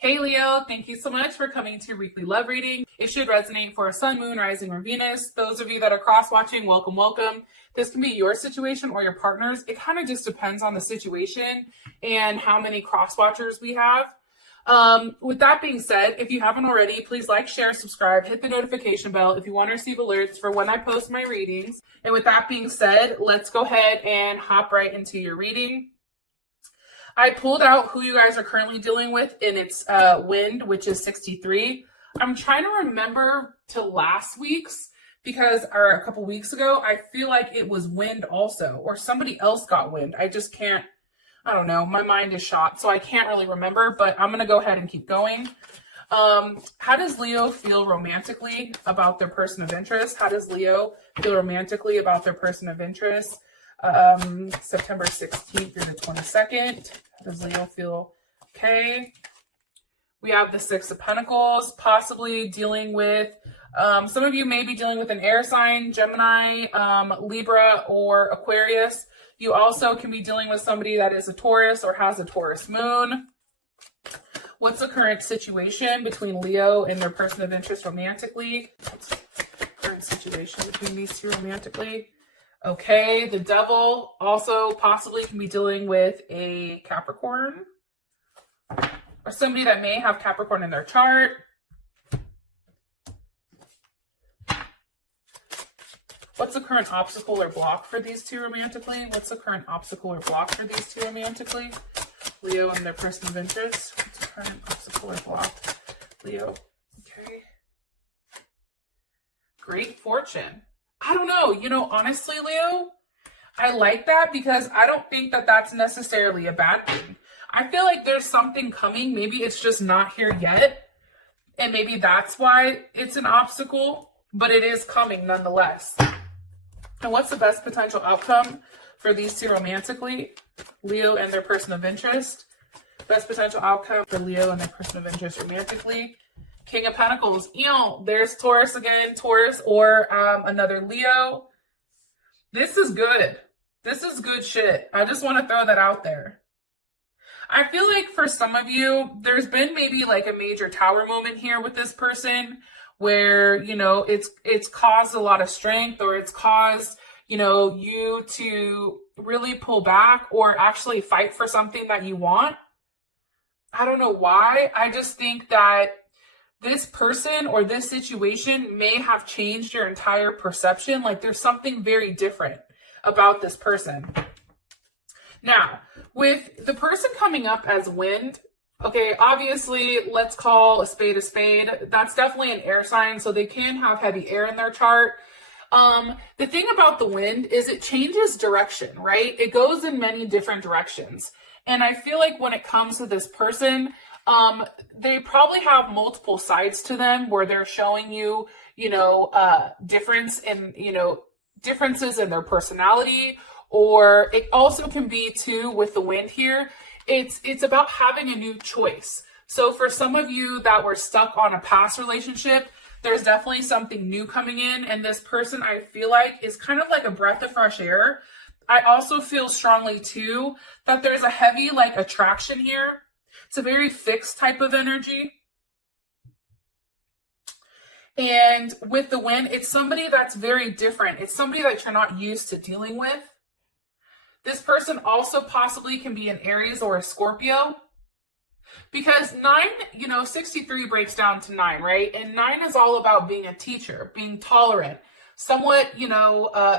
Hey Leo, thank you so much for coming to your weekly love reading. It should resonate for Sun, Moon, Rising, or Venus. Those of you that are cross-watching, welcome, welcome. This can be your situation or your partner's. It kind of just depends on the situation and how many cross-watchers we have. With that being said, if you haven't already, please like, share, subscribe, hit the notification bell if you want to receive alerts for when I post my readings. And with that being said, let's go ahead and hop right into your reading. I pulled out who you guys are currently dealing with in its wind, which is 63. I'm trying to remember to last week's or a couple weeks ago, I feel like it was wind also, or somebody else got wind. I just can't, I don't know. My mind is shot, so I can't really remember, but I'm going to go ahead and keep going. How does Leo feel romantically about their person of interest? How does Leo feel romantically about their person of interest? September 16th through the 22nd. How does Leo feel? Okay. We have the Six of Pentacles, possibly dealing with, some of you may be dealing with an air sign, Gemini, Libra, or Aquarius. You also can be dealing with somebody that is a Taurus or has a Taurus moon. What's the current situation between Leo and their person of interest romantically? What's the current situation between these two romantically? Okay, the Devil also possibly can be dealing with a Capricorn or somebody that may have Capricorn in their chart. What's the current obstacle or block for these two romantically? What's the current obstacle or block for these two romantically? Leo and their person of interest. What's the current obstacle or block? Leo. Okay. Great fortune. I don't know. Honestly, Leo, I like that because I don't think that that's necessarily a bad thing. I feel like there's something coming. Maybe it's just not here yet. And maybe that's why it's an obstacle, but it is coming nonetheless. And what's the best potential outcome for these two romantically? Leo and their person of interest. Best potential outcome for Leo and their person of interest romantically. King of Pentacles. There's Taurus again. Taurus or another Leo. This is good. This is good shit. I just want to throw that out there. I feel like for some of you, there's been maybe like a major tower moment here with this person where, it's caused a lot of strength, or it's caused, you to really pull back or actually fight for something that you want. I don't know why. I just think that this person or this situation may have changed your entire perception. Like there's something very different about this person. Now, with the person coming up as wind, okay, obviously, let's call a spade a spade. That's definitely an air sign, so they can have heavy air in their chart. The thing about the wind is it changes direction, right? It goes in many different directions. And I feel like when it comes to this person, they probably have multiple sides to them where they're showing you, differences in their personality. Or it also can be too with the wind here. It's about having a new choice. So for some of you that were stuck on a past relationship, there's definitely something new coming in. And this person, I feel like, is kind of like a breath of fresh air. I also feel strongly too that there's a heavy attraction here. It's a very fixed type of energy. And with the wind, it's somebody that's very different. It's somebody that you're not used to dealing with. This person also possibly can be an Aries or a Scorpio. Because 63 breaks down to 9, right? And 9 is all about being a teacher, being tolerant. Somewhat,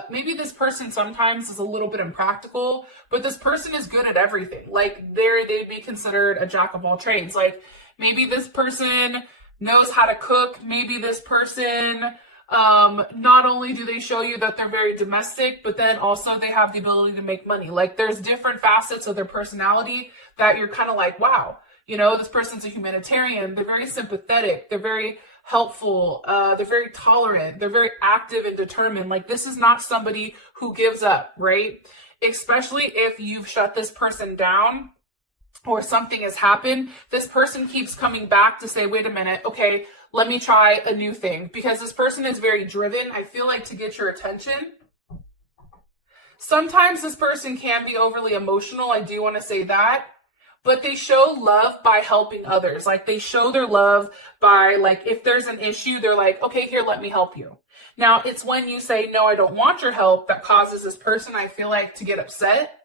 maybe this person sometimes is a little bit impractical, but this person is good at everything. Like they'd be considered a jack of all trades. Like maybe this person knows how to cook. Maybe this person, not only do they show you that they're very domestic, but then also they have the ability to make money. Like there's different facets of their personality that you're kind of like, wow, this person's a humanitarian. They're very sympathetic. They're very helpful. They're very tolerant. They're very active and determined. Like this is not somebody who gives up, right? Especially if you've shut this person down or something has happened. This person keeps coming back to say, wait a minute, okay, let me try a new thing, because this person is very driven, I feel like, to get your attention. Sometimes this person can be overly emotional. I do want to say that. but they show love by helping others. Like they show their love by, like, if there's an issue, they're like, okay, here, let me help you. Now, it's when you say, no, I don't want your help, that causes this person, I feel like, to get upset,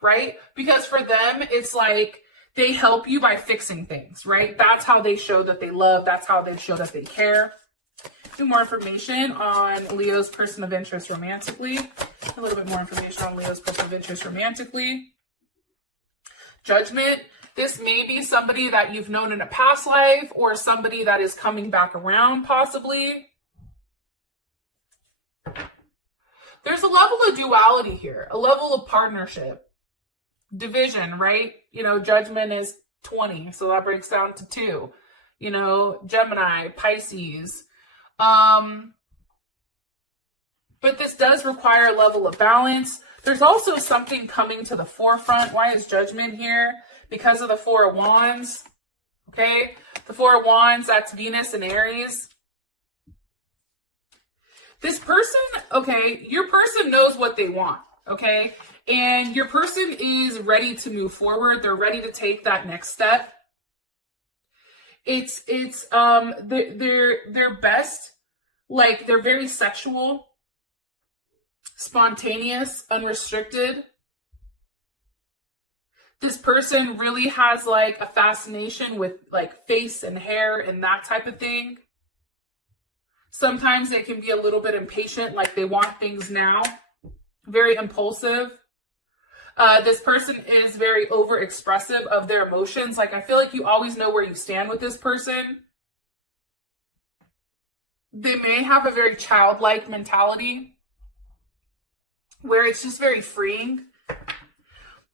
right? Because for them, it's like they help you by fixing things, right? That's how they show that they love. That's how they show that they care. Do more information on Leo's person of interest romantically. A little bit more information on Leo's person of interest romantically. Judgment. This may be somebody that you've known in a past life or somebody that is coming back around possibly. There's a level of duality here, a level of partnership. Division, right? You know, judgment is 20, so that breaks down to 2. You know, Gemini, Pisces. But this does require a level of balance. There's also something coming to the forefront. Why is judgment here? Because of the 4 of Wands. Okay? The 4 of Wands, that's Venus and Aries. This person, okay, your person knows what they want, okay? And your person is ready to move forward. They're ready to take that next step. They're best, like they're very sexual, spontaneous, unrestricted. This person really has like a fascination with like face and hair and that type of thing. Sometimes they can be a little bit impatient, like they want things now. Very impulsive. This person is very overexpressive of their emotions. Like I feel like you always know where you stand with this person. They may have a very childlike mentality where it's just very freeing.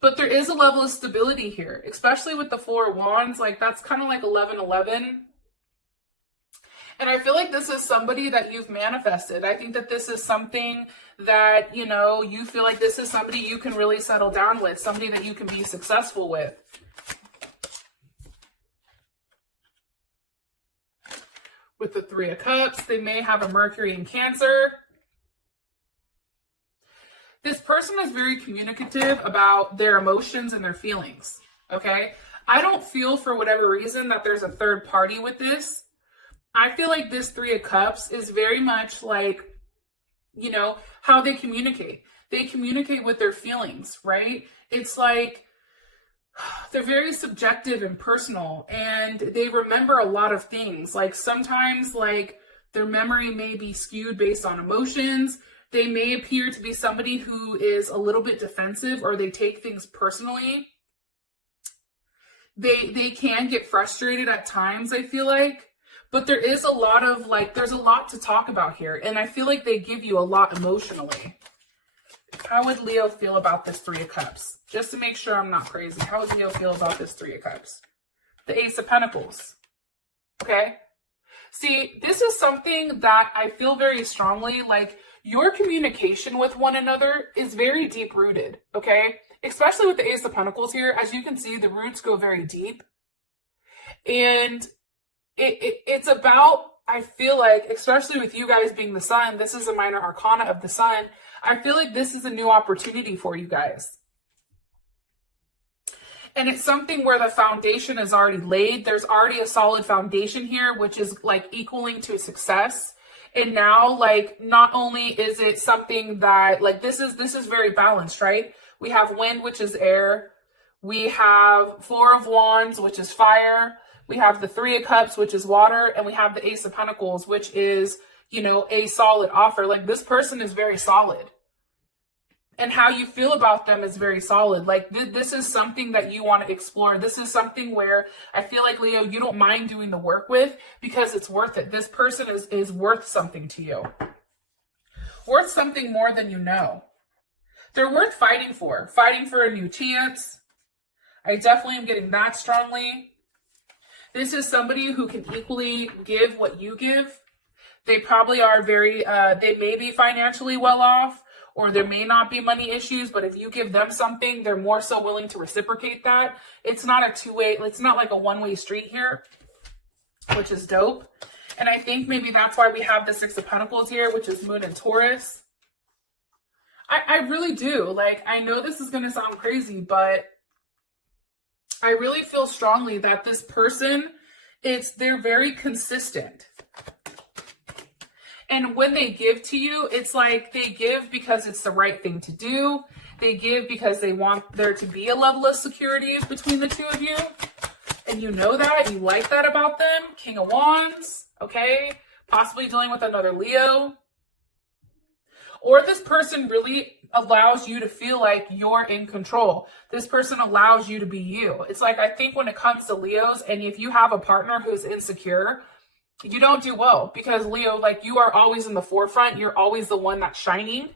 But there is a level of stability here, especially with the 4 of Wands. Like that's kind of like 11-11. And I feel like this is somebody that you've manifested. I think that this is something that, you know, you feel like this is somebody you can really settle down with, somebody that you can be successful with. With the 3 of Cups, they may have a Mercury in Cancer. This person is very communicative about their emotions and their feelings, okay? I don't feel for whatever reason that there's a third party with this. I feel like this 3 of Cups is very much like, you know, how they communicate. They communicate with their feelings, right? It's like they're very subjective and personal, and they remember a lot of things. Like sometimes like their memory may be skewed based on emotions. They may appear to be somebody who is a little bit defensive, or they take things personally. They can get frustrated at times, I feel like. But there is a lot of like, there's a lot to talk about here. And I feel like they give you a lot emotionally. How would Leo feel about this 3 of Cups? Just to make sure I'm not crazy. How would Leo feel about this 3 of Cups? The Ace of Pentacles. Okay. See, this is something that I feel very strongly, like your communication with one another is very deep rooted. Okay. Especially with the Ace of Pentacles here. As you can see, the roots go very deep. And it's about, I feel like, especially with you guys being the sun, this is a minor arcana of the sun. I feel like this is a new opportunity for you guys. And it's something where the foundation is already laid. There's already a solid foundation here, which is like equaling to success. And now, like, not only is it something that, like, this is very balanced, right? We have wind, which is air. We have 4 of Wands, which is fire. We have the 3 of Cups, which is water, and we have the Ace of Pentacles, which is, you know, a solid offer. Like this person is very solid. And how you feel about them is very solid. Like this is something that you want to explore. This is something where I feel like, Leo, you don't mind doing the work with because it's worth it. This person is worth something to you. Worth something more than you know. They're worth fighting for a new chance. I definitely am getting that strongly. This is somebody who can equally give what you give. They probably are very, they may be financially well off, or there may not be money issues, but if you give them something, they're more so willing to reciprocate that. It's not a two-way, it's not like a one-way street here, which is dope. And I think maybe that's why we have the 6 of Pentacles here, which is Moon and Taurus. I really do. Like, I know this is going to sound crazy, but I really feel strongly that this person, they're very consistent. And when they give to you, it's like they give because it's the right thing to do. They give because they want there to be a level of security between the two of you. And you know that, you like that about them. King of Wands, okay? Possibly dealing with another Leo. Or this person really allows you to feel like you're in control. This person allows you to be you. It's like, I think when it comes to Leos, and if you have a partner who's insecure, you don't do well, because Leo, like, you are always in the forefront. You're always the one that's shining.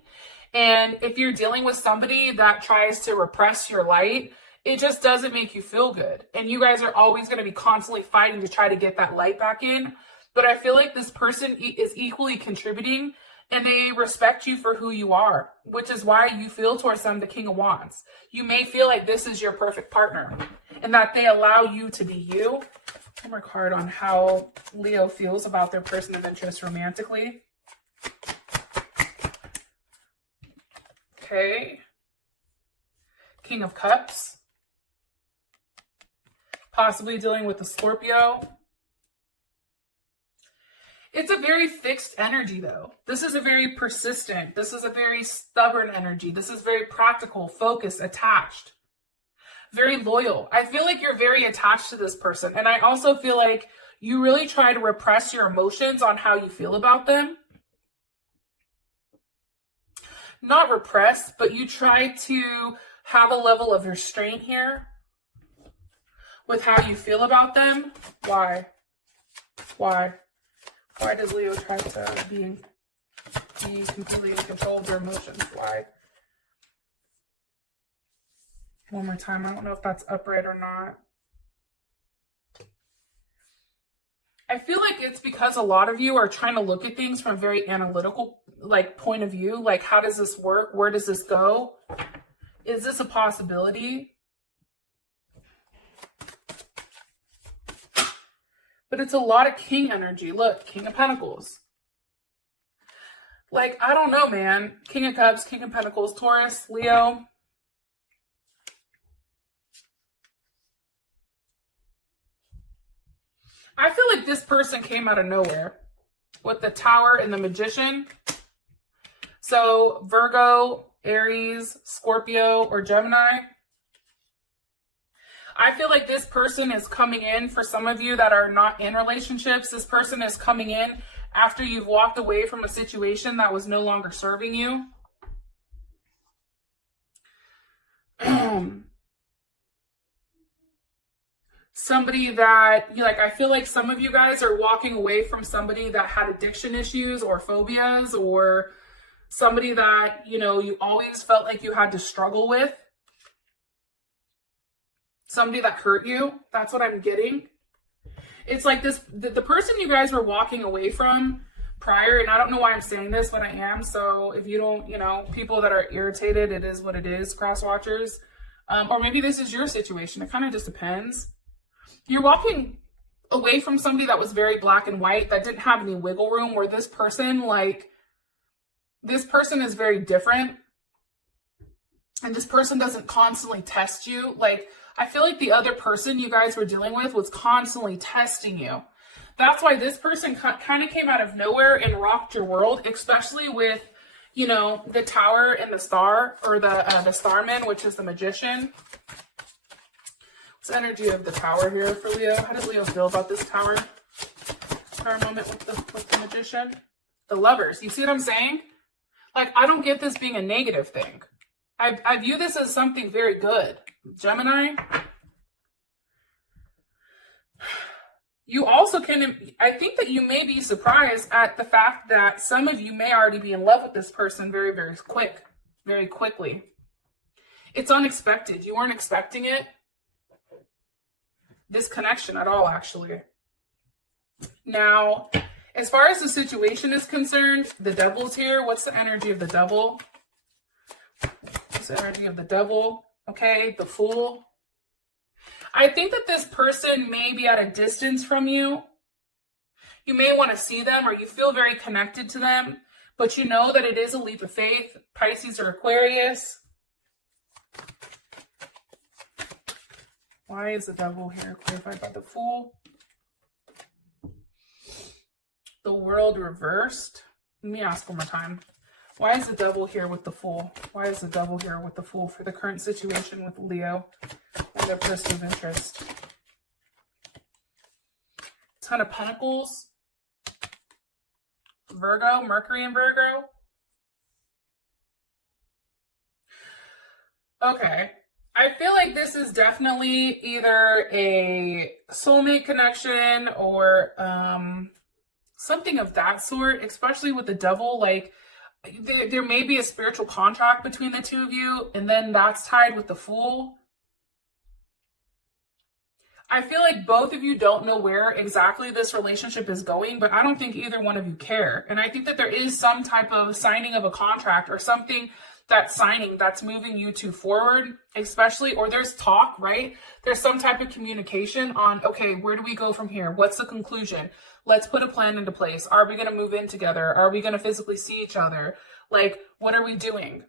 And if you're dealing with somebody that tries to repress your light, it just doesn't make you feel good. And you guys are always going to be constantly fighting to try to get that light back in. But I feel like this person is equally contributing, and they respect you for who you are, which is why you feel towards them the King of Wands. You may feel like this is your perfect partner and that they allow you to be you. One more card on how Leo feels about their person of interest romantically. Okay. King of Cups. Possibly dealing with a Scorpio. It's a very fixed energy, though. This is a very persistent, this is a very stubborn energy. This is very practical, focused, attached, very loyal. I feel like you're very attached to this person. And I also feel like you really try to repress your emotions on how you feel about them. Not repress, but you try to have a level of restraint here with how you feel about them. Why? Why? Why does Leo try to be completely in control of their emotions? Why? One more time. I don't know if that's upright or not. I feel like it's because a lot of you are trying to look at things from a very analytical, like, point of view. Like, how does this work? Where does this go? Is this a possibility? But it's a lot of king energy. Look, King of Pentacles. Like, I don't know, man. King of Cups, King of Pentacles, Taurus, Leo. I feel like this person came out of nowhere with the Tower and the Magician. So Virgo, Aries, Scorpio, or Gemini. I feel like this person is coming in, for some of you that are not in relationships, this person is coming in after you've walked away from a situation that was no longer serving you. Somebody that, I feel like some of you guys are walking away from somebody that had addiction issues or phobias, or somebody that, you always felt like you had to struggle with. Somebody that hurt you. That's what I'm getting. It's like this, the person you guys were walking away from prior, and I don't know why I'm saying this, but I am. So if you don't, people that are irritated, it is what it is, cross watchers. Or maybe this is your situation. It kind of just depends. You're walking away from somebody that was very black and white, that didn't have any wiggle room, where this person, this person is very different. And this person doesn't constantly test you. I feel like the other person you guys were dealing with was constantly testing you. That's why this person kind of came out of nowhere and rocked your world, especially with, the Tower and the Star, or the Starman, which is the Magician. What's the energy of the Tower here for Leo? How does Leo feel about this Tower for a moment with the Magician? The Lovers. You see what I'm saying? I don't get this being a negative thing. I view this as something very good. Gemini. You also I think that you may be surprised at the fact that some of you may already be in love with this person very, very quickly. It's unexpected. You weren't expecting it. This connection at all, actually. Now, as far as the situation is concerned, the Devil's here. What's the energy of the Devil? What's the energy of the Devil? Okay, the Fool. I think that this person may be at a distance from you. You may want to see them, or you feel very connected to them, but you know that it is a leap of faith. Pisces or Aquarius. Why is the devil here clarified by the Fool? The World reversed. Let me ask one more time. Why is the devil here with the Fool? Why is the devil here with the Fool for the current situation with Leo and their person of interest? Ton of Pentacles. Virgo, Mercury in Virgo. Okay. I feel like this is definitely either a soulmate connection or something of that sort, especially with the devil. Like, there may be a spiritual contract between the two of you, and then that's tied with the Fool. I feel like both of you don't know where exactly this relationship is going, but I don't think either one of you care. And I think that there is some type of signing of a contract or something that's moving you two forward, especially, or there's talk, right? There's some type of communication on, okay, where do we go from here? What's the conclusion? Let's put a plan into place. Are we going to move in together? Are we going to physically see each other? Like, what are we doing?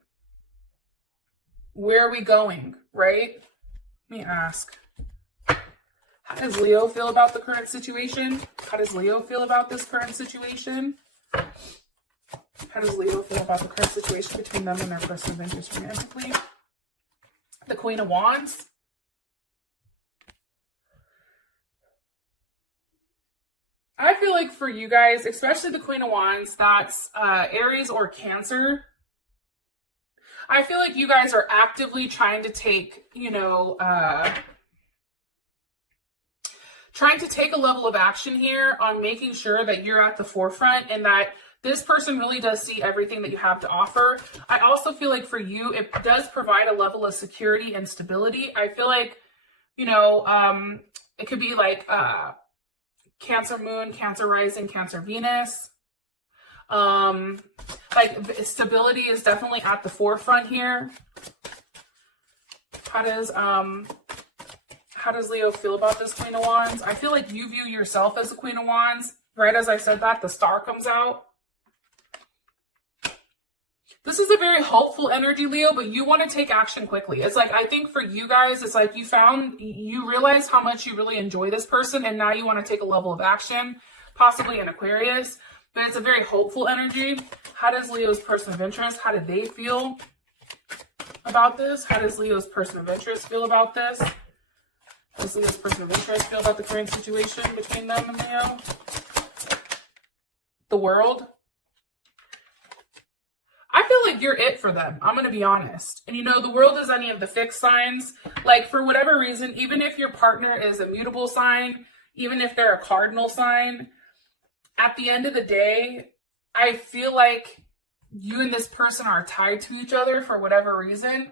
Where are we going, right? Let me ask. How does Leo feel about the current situation? How does Leo feel about this current situation? How does Leo feel about the current situation between them and their person of interest romantically? The Queen of Wands. I feel like for you guys, especially the Queen of Wands, that's Aries or Cancer. I feel like you guys are actively trying to take, trying to take a level of action here on making sure that you're at the forefront and that this person really does see everything that you have to offer. I also feel like for you, it does provide a level of security and stability. I feel like, it could be like Cancer Moon, Cancer Rising, Cancer Venus. Like stability is definitely at the forefront here. How does Leo feel about this Queen of Wands? I feel like you view yourself as a Queen of Wands. Right as I said that, the star comes out. This is a very hopeful energy, Leo, but you want to take action quickly. It's like, I think for you guys, it's like you realize how much you really enjoy this person, and now you want to take a level of action, possibly in Aquarius, but it's a very hopeful energy. How does Leo's person of interest, how do they feel about this? How does Leo's person of interest feel about this? How does Leo's person of interest feel about the current situation between them and Leo? The World. I feel like you're it for them. I'm going to be honest. And the World is any of the fixed signs. Like, for whatever reason, even if your partner is a mutable sign, even if they're a cardinal sign, at the end of the day, I feel like you and this person are tied to each other for whatever reason.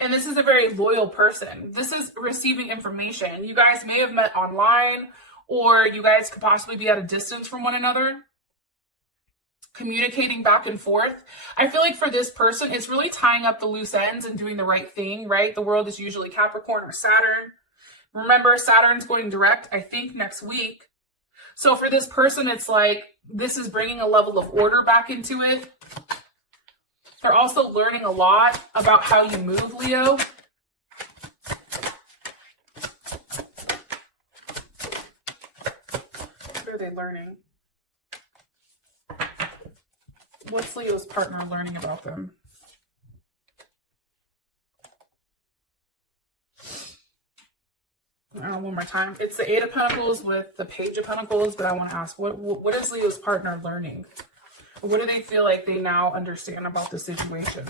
And this is a very loyal person. This is receiving information. You guys may have met online, or you guys could possibly be at a distance from one another, communicating back and forth. I feel like for this person, it's really tying up the loose ends and doing the right thing, right? The World is usually Capricorn or Saturn. Remember, Saturn's going direct, I think, next week. So for this person, it's like this is bringing a level of order back into it. They're also learning a lot about how you move, Leo. What are they learning? What's Leo's partner learning about them? One more time. It's the Eight of Pentacles with the Page of Pentacles, but I want to ask, what is Leo's partner learning? What do they feel like they now understand about the situation?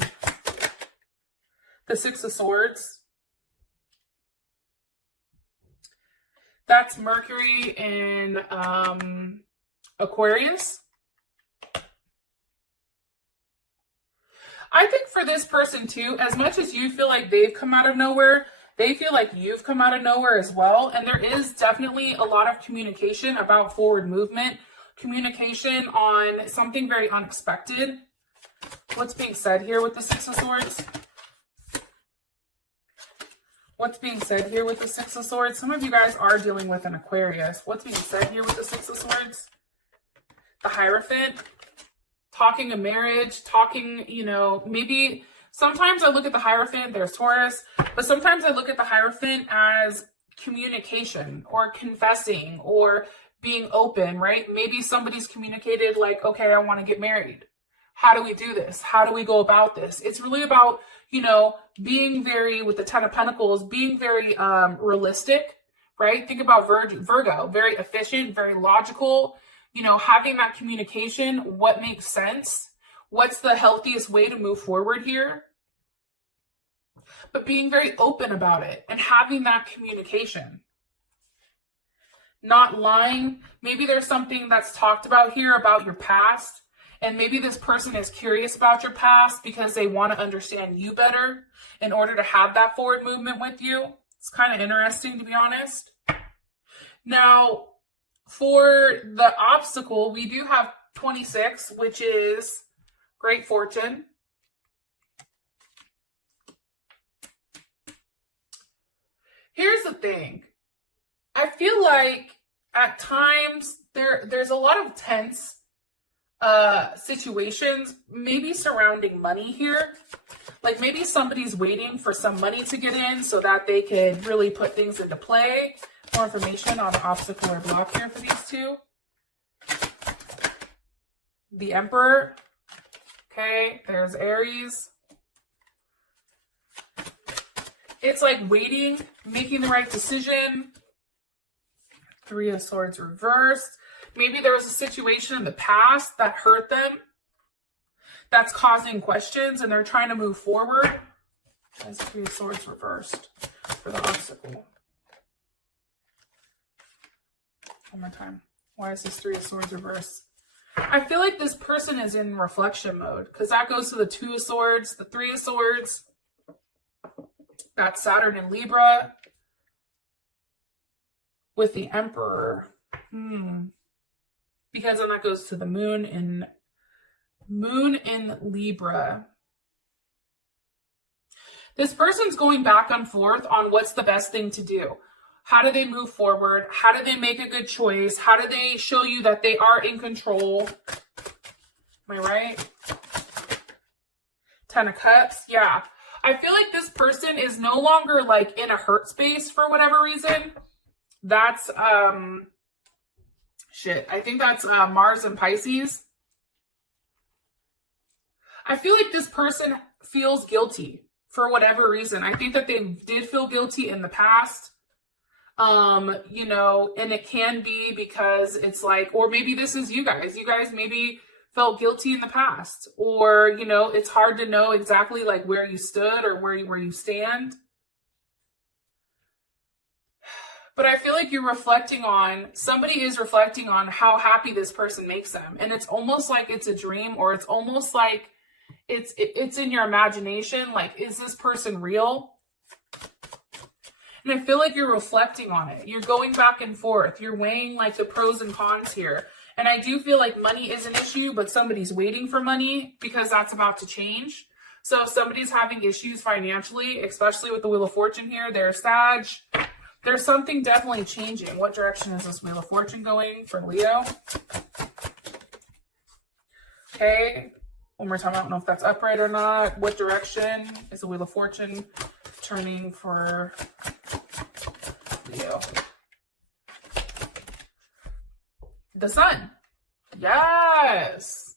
The Six of Swords. That's Mercury in Aquarius. I think for this person too, as much as you feel like they've come out of nowhere, they feel like you've come out of nowhere as well. And there is definitely a lot of communication about forward movement, communication on something very unexpected. What's being said here with the Six of Swords? What's being said here with the Six of Swords? Some of you guys are dealing with an Aquarius. What's being said here with the Six of Swords? The Hierophant. Talking a marriage, talking, maybe Sometimes I look at the Hierophant, there's Taurus, but sometimes I look at the Hierophant as communication or confessing or being open, right? Maybe somebody's communicated like, okay, I want to get married. How do we do this? How do we go about this? It's really about, you know, being very, with the Ten of Pentacles, being very realistic, right? Think about Virgo, very efficient, very logical, you know, having that communication, what makes sense, what's the healthiest way to move forward here, but being very open about it and having that communication. Not lying. Maybe there's something that's talked about here about your past, and maybe this person is curious about your past because they want to understand you better in order to have that forward movement with you. It's kind of interesting, to be honest. Now, for the obstacle, we do have 26, which is great fortune. Here's the thing. I feel like at times there's a lot of tense situations, maybe surrounding money here. Like maybe somebody's waiting for some money to get in so that they could really put things into play. More information on the obstacle or block here for these two. The Emperor. Okay, there's Aries. It's like waiting, making the right decision. Three of Swords reversed. Maybe there was a situation in the past that hurt them, that's causing questions, and they're trying to move forward. That's Three of Swords reversed for the obstacle. One more time. Why is this Three of Swords reversed? I feel like this person is in reflection mode because that goes to the Two of Swords, the Three of Swords. Got Saturn in Libra with the Emperor. Because then that goes to the Moon in Libra. This person's going back and forth on what's the best thing to do. How do they move forward? How do they make a good choice? How do they show you that they are in control? Am I right? Ten of Cups. Yeah. I feel like this person is no longer like in a hurt space for whatever reason. That's, shit. I think that's Mars and Pisces. I feel like this person feels guilty for whatever reason. I think that they did feel guilty in the past. You know, and it can be because it's like, or maybe this is you guys. You guys maybe felt guilty in the past, or, you know, it's hard to know exactly like where you stood or where you stand. But I feel like you're reflecting on, somebody is reflecting on how happy this person makes them. And it's almost like it's a dream, or it's almost like it's in your imagination. Like, is this person real? And I feel like you're reflecting on it. You're going back and forth. You're weighing like the pros and cons here. And I do feel like money is an issue, but somebody's waiting for money because that's about to change. So if somebody's having issues financially, especially with the Wheel of Fortune here, they're Sag. There's something definitely changing. What direction is this Wheel of Fortune going for Leo? Okay. One more time. I don't know if that's upright or not. What direction is the Wheel of Fortune turning for Leo? The Sun. Yes.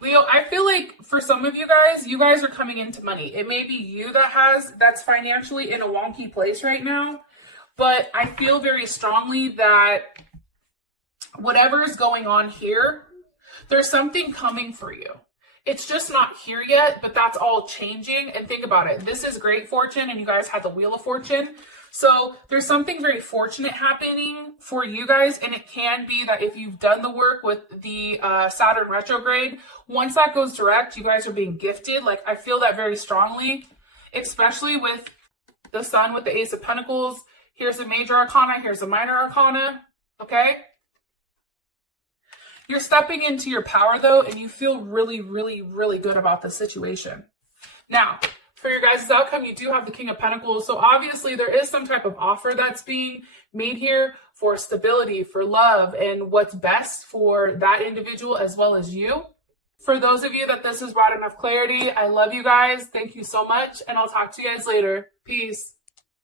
Leo, I feel like for some of you guys are coming into money. It may be you that's financially in a wonky place right now, but I feel very strongly that whatever is going on here, there's something coming for you. It's just not here yet, but that's all changing. And think about it. This is great fortune, and you guys had the Wheel of Fortune. So there's something very fortunate happening for you guys, and it can be that if you've done the work with the Saturn retrograde, once that goes direct, you guys are being gifted. Like, I feel that very strongly, especially with the Sun with the Ace of Pentacles. Here's a major arcana, here's a minor arcana, okay? You're stepping into your power, though, and you feel really, really, really good about the situation. Now, for your guys' outcome, you do have the King of Pentacles. So obviously there is some type of offer that's being made here for stability, for love, and what's best for that individual as well as you. For those of you that this has brought enough clarity, I love you guys. Thank you so much. And I'll talk to you guys later. Peace.